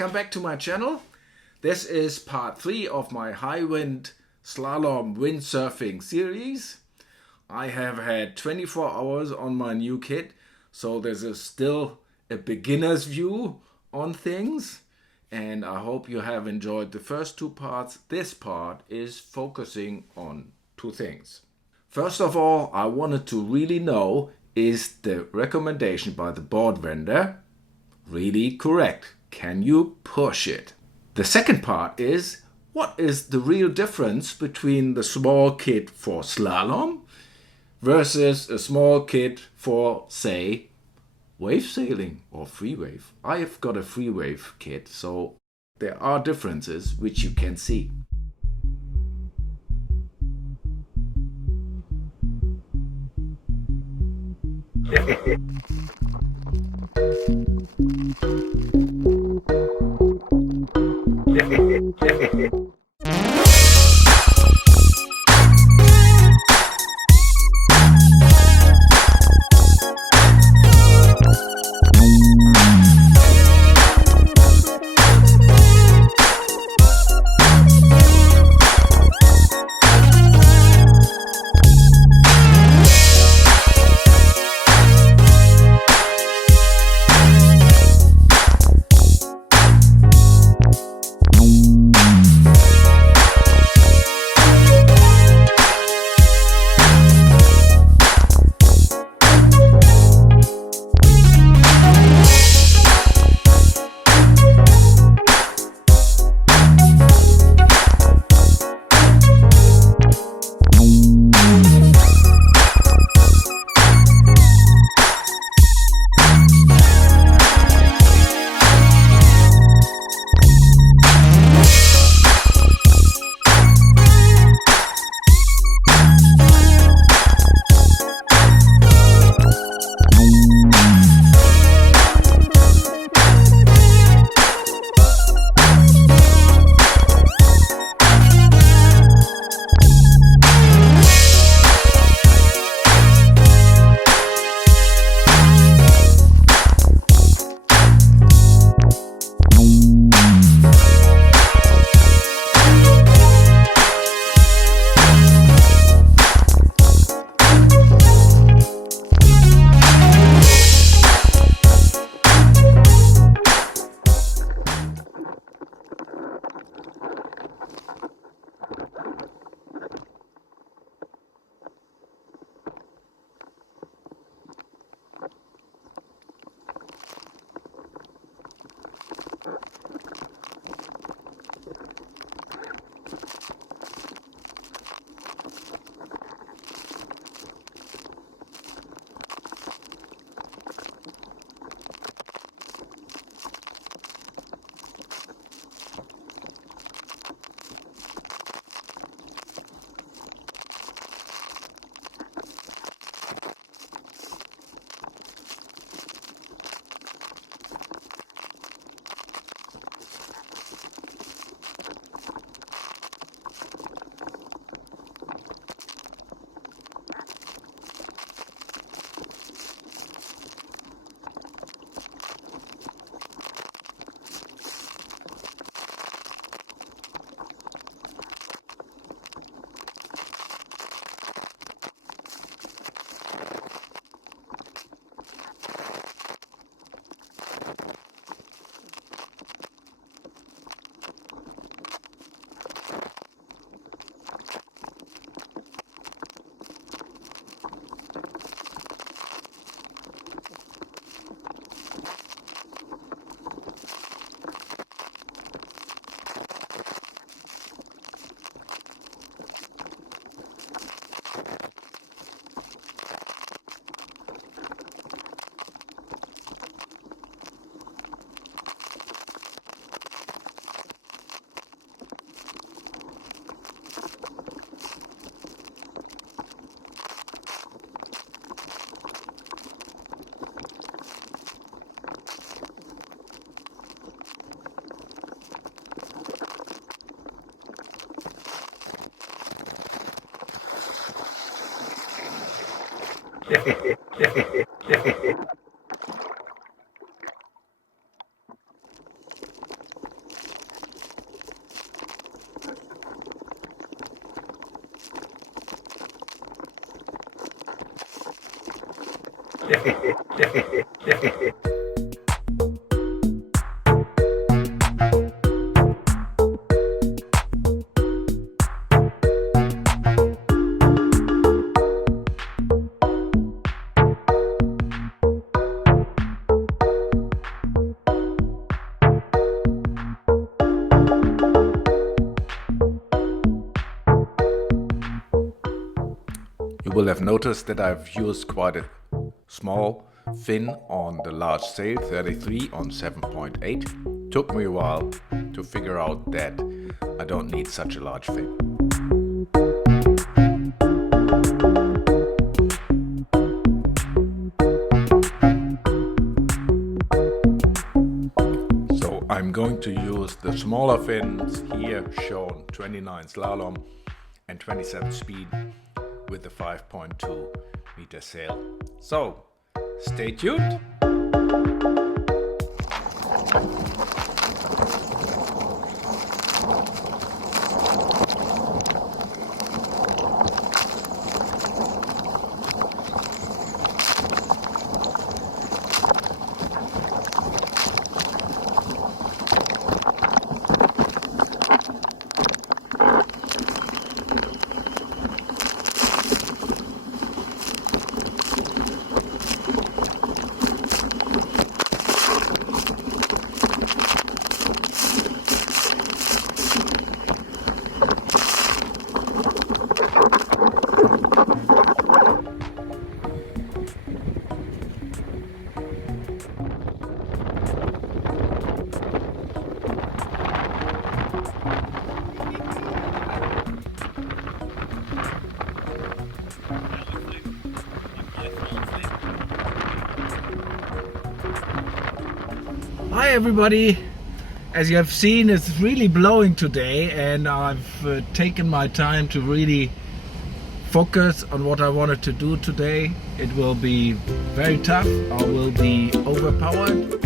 welcome back to my channel. This is part 3 of my high wind slalom windsurfing series. I have had 24 hours on my new kit, so there's still a beginner's view on things, and I hope you have enjoyed the first 2 parts. This part is focusing on 2 things. First of all, I wanted to really know, is the recommendation by the board vendor really correct? Can you push it? The second part is, what is the real difference between the small kit for slalom versus a small kit for, say, wave sailing or freewave? I have got a FreeWave kit, so there are differences which you can see. You will have noticed that I've used quite a small fin on the large sail, 33 on 7.8. Took me a while to figure out that I don't need such a large fin. So I'm going to use the smaller fins here shown, 29 slalom and 27 speed with the 5.2 meter sail. So stay tuned. Hi everybody! As you have seen, it's really blowing today, and I've taken my time to really focus on what I wanted to do today. It will be very tough, I will be overpowered,